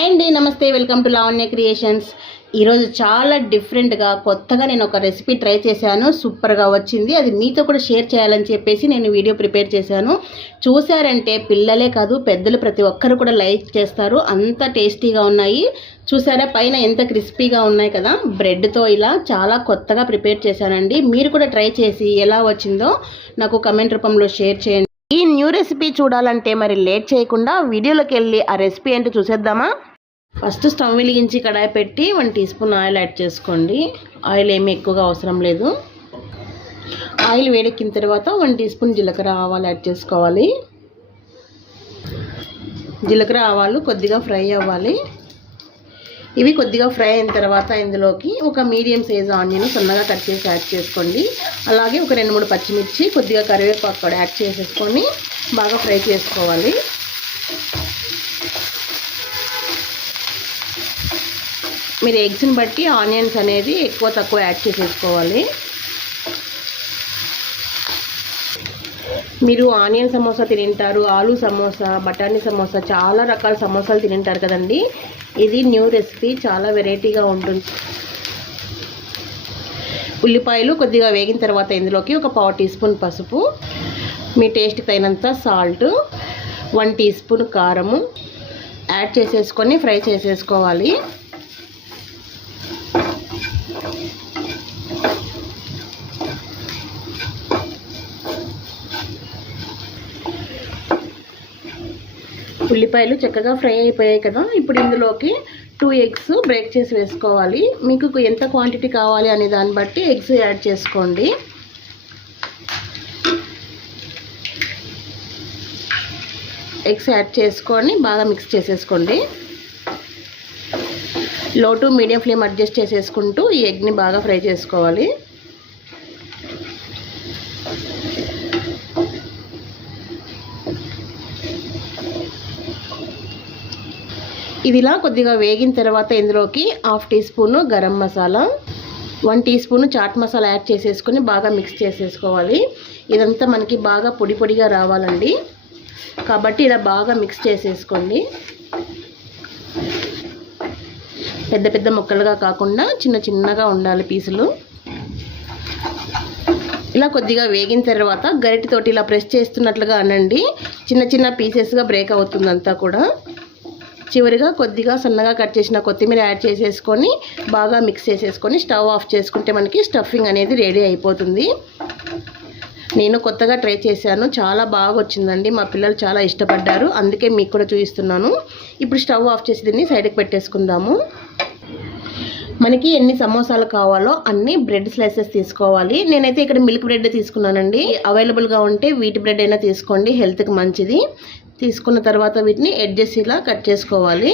Hi అండి నమస్తే welcome to Lavanya creations. ఈరోజు చాలా డిఫరెంట్గా కొత్తగా నేను ఒక రెసిపీ ట్రై చేశాను. సూపర్గా వచ్చింది. అది మీతో కూడా షేర్ చేయాలని చెప్పేసి నేను వీడియో ప్రిపేర్ చేశాను. చూశారంటే పిల్లలే కాదు పెద్దలు ప్రతి ఒక్కరు కూడా లైక్ చేస్తారు. అంత టేస్టీగా ఉన్నాయి. చూసారా పైన ఎంత క్రిస్పీగా ఉన్నాయి కదా. బ్రెడ్తో ఇలా చాలా కొత్తగా ప్రిపేర్ చేశానండి. మీరు కూడా ట్రై చేసి ఎలా వచ్చిందో నాకు కమెంట్ రూపంలో షేర్ చేయండి. ఈ న్యూ రెసిపీ చూడాలంటే మరి లేట్ చేయకుండా వీడియోలోకి వెళ్ళి ఆ రెసిపీ ఏంటో చూసేద్దామా? ఫస్ట్ స్టవ్ వెలిగించి కడాయి పెట్టి one teaspoon oil add చేసుకోండి. ఆయిల్ ఏమీ ఎక్కువగా అవసరం లేదు. ఆయిల్ వేడెక్కిన తర్వాత వన్ టీ స్పూన్ జీలకర్ర ఆవాలు యాడ్ చేసుకోవాలి. జీలకర్ర ఆవాలు కొద్దిగా ఫ్రై అవ్వాలి. ఇవి కొద్దిగా ఫ్రై అయిన తర్వాత ఇందులోకి ఒక మీడియం సైజ్ ఆనియన్ సన్నగా కట్ చేసి యాడ్ చేసుకోండి. అలాగే ఒక రెండు మూడు పచ్చిమిర్చి కొద్దిగా కరివేపాకు కూడా యాడ్ చేసేసుకొని బాగా ఫ్రై చేసుకోవాలి. మీరు ఎగ్స్ని బట్టి ఆనియన్స్ అనేది ఎక్కువ తక్కువ యాడ్ చేసేసుకోవాలి. మీరు ఆనియన్ సమోసా తింటారు ఆలు సమోసా బఠానీ సమోసా చాలా రకాల సమోసాలు తింటారు కదండి. ఇది న్యూ రెసిపీ చాలా వెరైటీగా ఉంటుంది. ఉల్లిపాయలు కొద్దిగా వేగిన తర్వాత ఇందులోకి ఒక పావు టీ స్పూన్ పసుపు మీ టేస్ట్కి తగినంత సాల్ట్ వన్ టీ స్పూన్ కారము యాడ్ చేసేసుకొని ఫ్రై చేసేసుకోవాలి. ఉల్లిపాయలు చక్కగా ఫ్రై అయిపోయాయి కదా. ఇప్పుడు ఇందులోకి టూ ఎగ్స్ బ్రేక్ చేసి వేసుకోవాలి. మీకు ఎంత క్వాంటిటీ కావాలి అనే దాన్ని బట్టి ఎగ్స్ యాడ్ చేసుకోండి. ఎగ్స్ యాడ్ చేసుకొని బాగా మిక్స్ చేసేసుకోండి. Low to medium flame adjust చేసేసుకుంటూ ఈ ఎగ్ని బాగా ఫ్రై చేసుకోవాలి. ఇదిలా కొద్దిగా వేగిన తర్వాత ఇందులోకి half teaspoon garam masala one teaspoon chaat masala add చేసేసుకొని బాగా మిక్స్ చేసేసుకోవాలి. ఇదంతా మనకి బాగా పొడి పొడిగా రావాలండి. కాబట్టి ఇలా బాగా మిక్స్ చేసేసుకోండి. పెద్ద పెద్ద ముక్కలుగా కాకుండా చిన్న చిన్నగా ఉండాలి పీసులు. ఇలా కొద్దిగా వేగిన తర్వాత గరిటెతోటి ఇలా ప్రెస్ చేస్తున్నట్లుగా అనండి. చిన్న చిన్న పీసెస్గా బ్రేక్ అవుతుందంతా కూడా. చివరిగా కొద్దిగా సన్నగా కట్ చేసిన కొత్తిమీర యాడ్ చేసేసుకొని బాగా మిక్స్ చేసేసుకొని స్టవ్ ఆఫ్ చేసుకుంటే మనకి స్టఫింగ్ అనేది రెడీ అయిపోతుంది. నేను కొత్తగా ట్రై చేశాను. చాలా బాగా వచ్చిందండి. మా పిల్లలు చాలా ఇష్టపడ్డారు. అందుకే మీకు కూడా చూపిస్తున్నాను. ఇప్పుడు స్టవ్ ఆఫ్ చేసి దీన్ని సైడ్కి పెట్టేసుకుందాము. మనకి ఎన్ని సమోసాలు కావాలో అన్ని బ్రెడ్ స్లైసెస్ తీసుకోవాలి. నేనైతే ఇక్కడ మిల్క్ బ్రెడ్ తీసుకున్నానండి. అవైలబుల్గా ఉంటే వీటి బ్రెడ్ అయినా తీసుకోండి. హెల్త్కి మంచిది. తీసుకున్న తర్వాత వీటిని ఎడ్జెస్ ఇలా కట్ చేసుకోవాలి.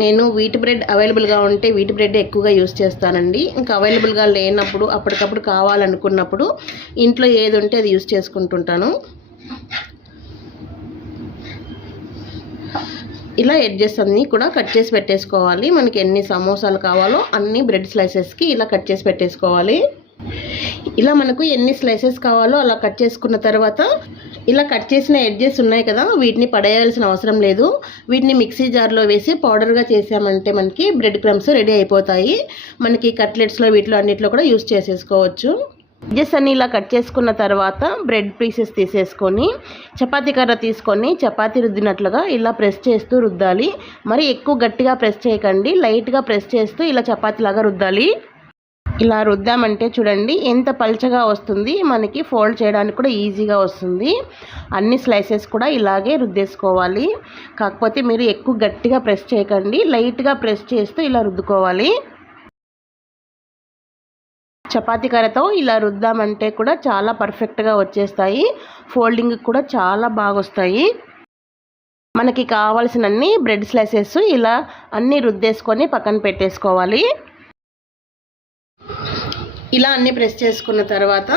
నేను వీటి బ్రెడ్ అవైలబుల్గా ఉంటే వీటి బ్రెడ్ ఎక్కువగా యూస్ చేస్తానండి. ఇంకా అవైలబుల్గా లేనప్పుడు అప్పటికప్పుడు కావాలనుకున్నప్పుడు ఇంట్లో ఏది ఉంటే అది యూస్ చేసుకుంటుంటాను. ఇలా ఎడ్జెస్ అన్నీ కూడా కట్ చేసి పెట్టేసుకోవాలి. మనకి ఎన్ని సమోసాలు కావాలో అన్ని బ్రెడ్ స్లైసెస్కి ఇలా కట్ చేసి పెట్టేసుకోవాలి. ఇలా మనకు ఎన్ని స్లైసెస్ కావాలో అలా కట్ చేసుకున్న తర్వాత ఇలా కట్ చేసిన ఎడ్జెస్ ఉన్నాయి కదా వీటిని పడేయాల్సిన అవసరం లేదు. వీటిని మిక్సీ జార్లో వేసి పౌడర్గా చేసామంటే మనకి బ్రెడ్ క్రమ్స్ రెడీ అయిపోతాయి. మనకి కట్లెట్స్లో వీటిలో అన్నిట్లో కూడా యూస్ చేసేసుకోవచ్చు. ఎడ్జెస్ అన్ని ఇలా కట్ చేసుకున్న తర్వాత బ్రెడ్ పీసెస్ తీసేసుకొని చపాతీ కర్ర తీసుకొని చపాతీ రుద్దినట్లుగా ఇలా ప్రెస్ చేస్తూ రుద్దాలి. మరి ఎక్కువ గట్టిగా ప్రెస్ చేయకండి లైట్గా ప్రెస్ చేస్తూ ఇలా చపాతీలాగా రుద్దాలి. ఇలా రుద్దామంటే చూడండి ఎంత పల్చగా వస్తుంది. మనకి ఫోల్డ్ చేయడానికి కూడా ఈజీగా వస్తుంది. అన్ని స్లైసెస్ కూడా ఇలాగే రుద్దేసుకోవాలి. కాకపోతే మీరు ఎక్కువ గట్టిగా ప్రెస్ చేయకండి. లైట్గా ప్రెస్ చేస్తూ ఇలా రుద్దుకోవాలి. చపాతీ కర్రతో ఇలా రుద్దామంటే కూడా చాలా పర్ఫెక్ట్గా వచ్చేస్తాయి. ఫోల్డింగ్ కూడా చాలా బాగా వస్తాయి. మనకి కావాల్సినన్ని బ్రెడ్ స్లైసెస్ ఇలా అన్నీ రుద్దేసుకొని పక్కన పెట్టేసుకోవాలి. ఇలా అన్ని ప్రెస్ చేసుకున్న తర్వాత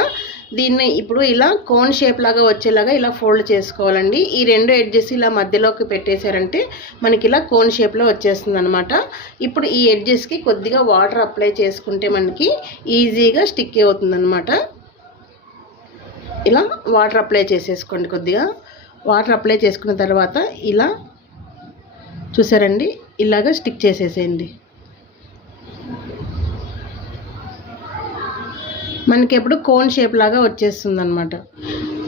దీన్ని ఇప్పుడు ఇలా కోన్ షేప్ లాగా వచ్చేలాగా ఇలా ఫోల్డ్ చేసుకోవాలండి. ఈ రెండు ఎడ్జెస్ ఇలా మధ్యలోకి పెట్టేశారంటే మనకి ఇలా కోన్ షేప్లో వచ్చేస్తుంది అనమాట ఇప్పుడు ఈ ఎడ్జెస్కి కొద్దిగా వాటర్ అప్లై చేసుకుంటే మనకి ఈజీగా స్టిక్ అవుతుంది అనమాట ఇలా వాటర్ అప్లై చేసేసుకోండి కొద్దిగా. వాటర్ అప్లై చేసుకున్న తర్వాత ఇలా చూసారండి? ఇలాగ స్టిక్ చేసేసేయండి. మనకి ఎప్పుడు కోన్ షేప్ లాగా వచ్చేస్తుంది అనమాట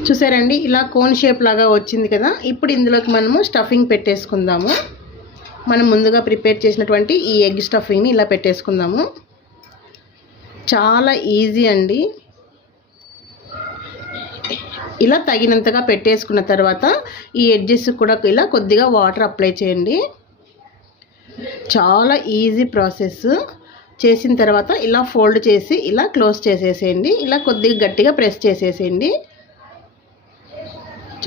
చూసారండి? ఇలా కోన్ షేప్ లాగా వచ్చింది కదా? ఇప్పుడు ఇందులోకి మనము స్టఫింగ్ పెట్టేసుకుందాము. మనం ముందుగా ప్రిపేర్ చేసినటువంటి ఈ ఎగ్ స్టఫింగ్ని ఇలా పెట్టేసుకుందాము. చాలా ఈజీ అండి. ఇలా తగినంతగా పెట్టేసుకున్న తర్వాత ఈ ఎడ్జెస్ కూడా ఇలా కొద్దిగా వాటర్ అప్లై చేయండి. చాలా ఈజీ ప్రాసెస్ చేసిన తర్వాత ఇలా ఫోల్డ్ చేసి ఇలా క్లోజ్ చేసేసేయండి. ఇలా కొద్దిగా గట్టిగా ప్రెస్ చేసేసేయండి.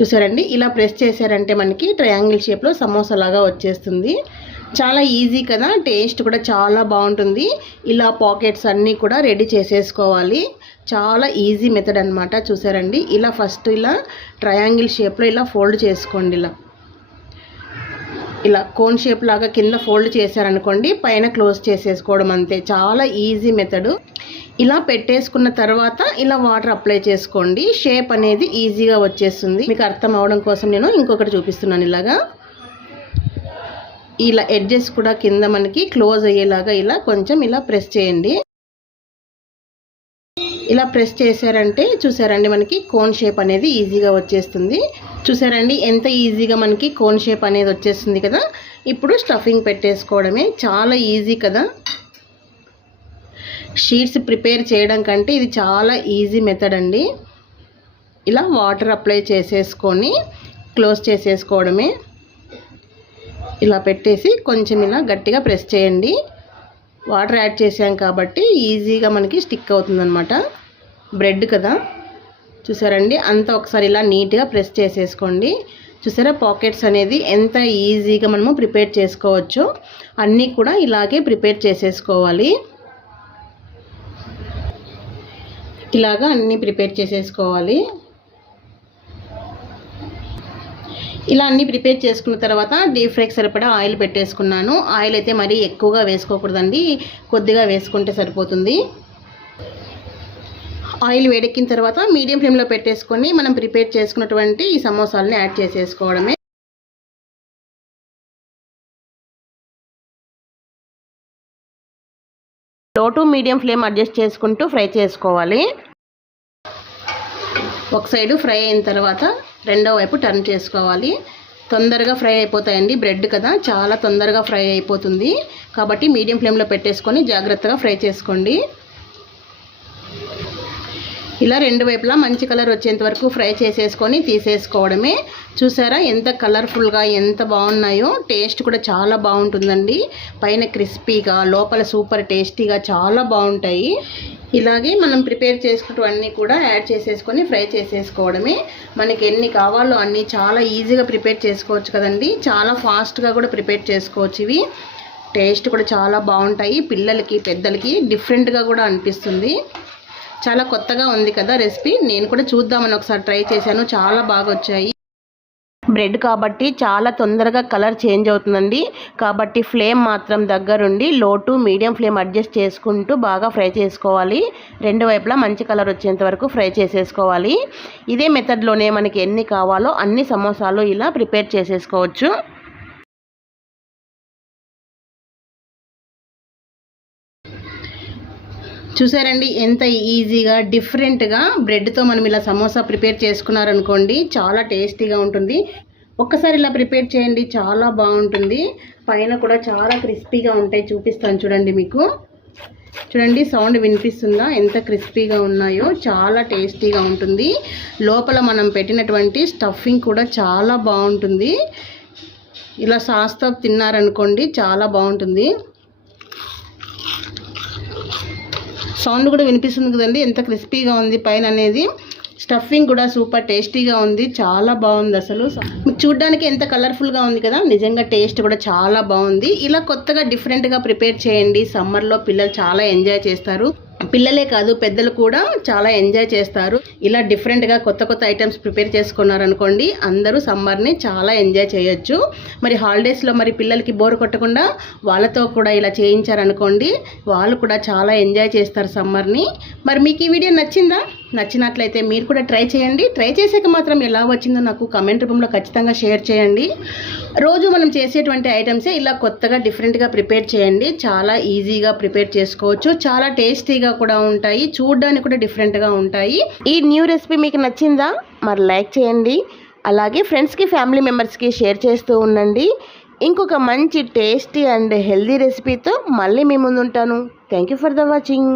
చూసారండి? ఇలా ప్రెస్ చేశారంటే మనకి ట్రయాంగిల్ షేప్లో సమోసా లాగా వచ్చేస్తుంది. చాలా ఈజీ కదా? టేస్ట్ కూడా చాలా బాగుంటుంది. ఇలా పాకెట్స్ అన్నీ కూడా రెడీ చేసేసుకోవాలి. చాలా ఈజీ మెథడ్ అనమాట చూసారండి? ఇలా ఫస్ట్ ఇలా ట్రయాంగిల్ షేప్లో ఇలా ఫోల్డ్ చేసుకోండి ఇలా. ఇలా కోన్ షేప్ లాగా కింద ఫోల్డ్ చేశారనుకోండి పైన క్లోజ్ చేసేసుకోవడం అంతే. చాలా ఈజీ మెథడు ఇలా పెట్టేసుకున్న తర్వాత ఇలా వాటర్ అప్లై చేసుకోండి. షేప్ అనేది ఈజీగా వచ్చేస్తుంది. మీకు అర్థం అవడం కోసం నేను ఇంకొకటి చూపిస్తున్నాను ఇలాగా. ఇలా ఎడ్జెస్ కూడా కింద మనకి క్లోజ్ అయ్యేలాగా ఇలా కొంచెం ఇలా ప్రెస్ చేయండి. ఇలా ప్రెస్ చేశారంటే చూసారండి మనకి కోన్ షేప్ అనేది ఈజీగా వచ్చేస్తుంది. చూసారండి ఎంత ఈజీగా మనకి కోన్ షేప్ అనేది వచ్చేస్తుంది కదా? ఇప్పుడు స్టఫింగ్ పెట్టేసుకోవడమే చాలా ఈజీ కదా? షీట్స్ ప్రిపేర్ చేయడం కంటే ఇది చాలా ఈజీ మెథడ్ అండి. ఇలా వాటర్ అప్లై చేసేసుకొని క్లోజ్ చేసేసుకోవడమే. ఇలా పెట్టేసి కొంచెం ఇలా గట్టిగా ప్రెస్ చేయండి. వాటర్ యాడ్ చేసాం కాబట్టి ఈజీగా మనకి స్టిక్ అవుతుందన్నమాట. బ్రెడ్ కదా. చూసారండి? అంతా ఒకసారి ఇలా నీట్గా ప్రెస్ చేసేసుకోండి. చూసారా? పాకెట్స్ అనేది ఎంత ఈజీగా మనము ప్రిపేర్ చేసుకోవచ్చు. అన్నీ కూడా ఇలాగే ప్రిపేర్ చేసేసుకోవాలి. ఇలాగా అన్నీ ప్రిపేర్ చేసేసుకోవాలి. ఇలా అన్నీ ప్రిపేర్ చేసుకున్న తర్వాత డీప్ ఫ్రైకి సరిపడా ఆయిల్ పెట్టేసుకున్నాను. ఆయిల్ అయితే మరీ ఎక్కువగా వేసుకోకూడదండి. కొద్దిగా వేసుకుంటే సరిపోతుంది. ఆయిల్ వేడెక్కిన తర్వాత మీడియం ఫ్లేమ్లో పెట్టేసుకొని మనం ప్రిపేర్ చేసుకున్నటువంటి ఈ సమోసాలని యాడ్ చేసేసుకోవడమే. Low to medium flame adjust చేసుకుంటూ ఫ్రై చేసుకోవాలి. ఒక సైడు ఫ్రై అయిన తర్వాత రెండో వైపు టర్న్ చేసుకోవాలి. తొందరగా ఫ్రై అయిపోతాయండి బ్రెడ్ కదా. చాలా తొందరగా ఫ్రై అయిపోతుంది. కాబట్టి మీడియం ఫ్లేమ్లో పెట్టేసుకొని జాగ్రత్తగా ఫ్రై చేసుకోండి. ఇలా రెండు వైపులా మంచి కలర్ వచ్చేంత వరకు ఫ్రై చేసేసుకొని తీసేసుకోవడమే. చూసారా ఎంత కలర్ఫుల్గా ఎంత బాగున్నాయో. టేస్ట్ కూడా చాలా బాగుంటుందండి. పైన క్రిస్పీగా లోపల సూపర్ టేస్టీగా చాలా బాగుంటాయి. ఇలాగే మనం ప్రిపేర్ చేసుకున్నవన్నీ కూడా యాడ్ చేసేసుకొని ఫ్రై చేసేసుకోవడమే. మనకి ఎన్ని కావాలో అన్నీ చాలా ఈజీగా ప్రిపేర్ చేసుకోవచ్చు కదండి. చాలా ఫాస్ట్గా కూడా ప్రిపేర్ చేసుకోవచ్చు ఇవి. టేస్ట్ కూడా చాలా బాగుంటాయి. పిల్లలకి పెద్దలకి డిఫరెంట్గా కూడా అనిపిస్తుంది. చాలా కొత్తగా ఉంది కదా రెసిపీ. నేను కూడా చూద్దామని ఒకసారి ట్రై చేశాను. చాలా బాగా వచ్చాయి. బ్రెడ్ కాబట్టి చాలా తొందరగా కలర్ చేంజ్ అవుతుందండి. కాబట్టి ఫ్లేమ్ మాత్రం దగ్గరుండి లో టు మీడియం ఫ్లేమ్ అడ్జస్ట్ చేసుకుంటూ బాగా ఫ్రై చేసుకోవాలి. రెండు వైపులా మంచి కలర్ వచ్చేంత వరకు ఫ్రై చేసేసుకోవాలి. ఇదే మెథడ్లోనే మనకి ఎన్ని కావాలో అన్ని సమోసాలు ఇలా ప్రిపేర్ చేసేసుకోవచ్చు. చూసారండి ఎంత ఈజీగా డిఫరెంట్గా బ్రెడ్తో మనం ఇలా సమోసా ప్రిపేర్ చేసుకున్నారనుకోండి చాలా టేస్టీగా ఉంటుంది. ఒక్కసారి ఇలా ప్రిపేర్ చేయండి చాలా బాగుంటుంది. పైన కూడా చాలా క్రిస్పీగా ఉంటాయి చూపిస్తాను చూడండి మీకు. చూడండి సౌండ్ వినిపిస్తుందా? ఎంత క్రిస్పీగా ఉన్నాయో చాలా టేస్టీగా ఉంటుంది. లోపల మనం పెట్టినటువంటి స్టఫింగ్ కూడా చాలా బాగుంటుంది. ఇలా సాస్తో తిన్నారనుకోండి చాలా బాగుంటుంది. సౌండ్ కూడా వినిపిస్తుంది కదండి. ఎంత క్రిస్పీగా ఉంది పైన అనేది. స్టఫింగ్ కూడా సూపర్ టేస్టీగా ఉంది. చాలా బాగుంది అసలు. చూడ్డానికి ఎంత కలర్ఫుల్గా ఉంది కదా. నిజంగా టేస్ట్ కూడా చాలా బాగుంది. ఇలా కొత్తగా డిఫరెంట్గా ప్రిపేర్ చేయండి. సమ్మర్లో పిల్లలు చాలా ఎంజాయ్ చేస్తారు. పిల్లలే కాదు పెద్దలు కూడా చాలా ఎంజాయ్ చేస్తారు. ఇలా డిఫరెంట్గా కొత్త కొత్త ఐటమ్స్ ప్రిపేర్ చేసుకున్నారనుకోండి అందరూ సమ్మర్ని చాలా ఎంజాయ్ చేయొచ్చు. మరి హాలిడేస్లో మరి పిల్లలకి బోర్ కొట్టకుండా వాళ్ళతో కూడా ఇలా చేయించారనుకోండి వాళ్ళు కూడా చాలా ఎంజాయ్ చేస్తారు సమ్మర్ని మరి మీకు ఈ వీడియో నచ్చిందా? నచ్చినట్లయితే మీరు కూడా ట్రై చేయండి. ట్రై చేసాక మాత్రం ఎలా వచ్చిందో నాకు కమెంట్ రూపంలో ఖచ్చితంగా షేర్ చేయండి. రోజు మనం చేసేటువంటి ఐటమ్సే ఇలా కొత్తగా డిఫరెంట్గా ప్రిపేర్ చేయండి. చాలా ఈజీగా ప్రిపేర్ చేసుకోవచ్చు. చాలా టేస్టీగా కూడా ఉంటాయి. చూడడానికి కూడా డిఫరెంట్గా ఉంటాయి. ఈ న్యూ రెసిపీ మీకు నచ్చిందా? మరి లైక్ చేయండి. అలాగే ఫ్రెండ్స్కి ఫ్యామిలీ మెంబర్స్కి షేర్ చేస్తూ ఉండండి. ఇంకొక మంచి టేస్టీ అండ్ హెల్దీ రెసిపీతో మళ్ళీ మీ ముందు ఉంటాను thank you for the watching.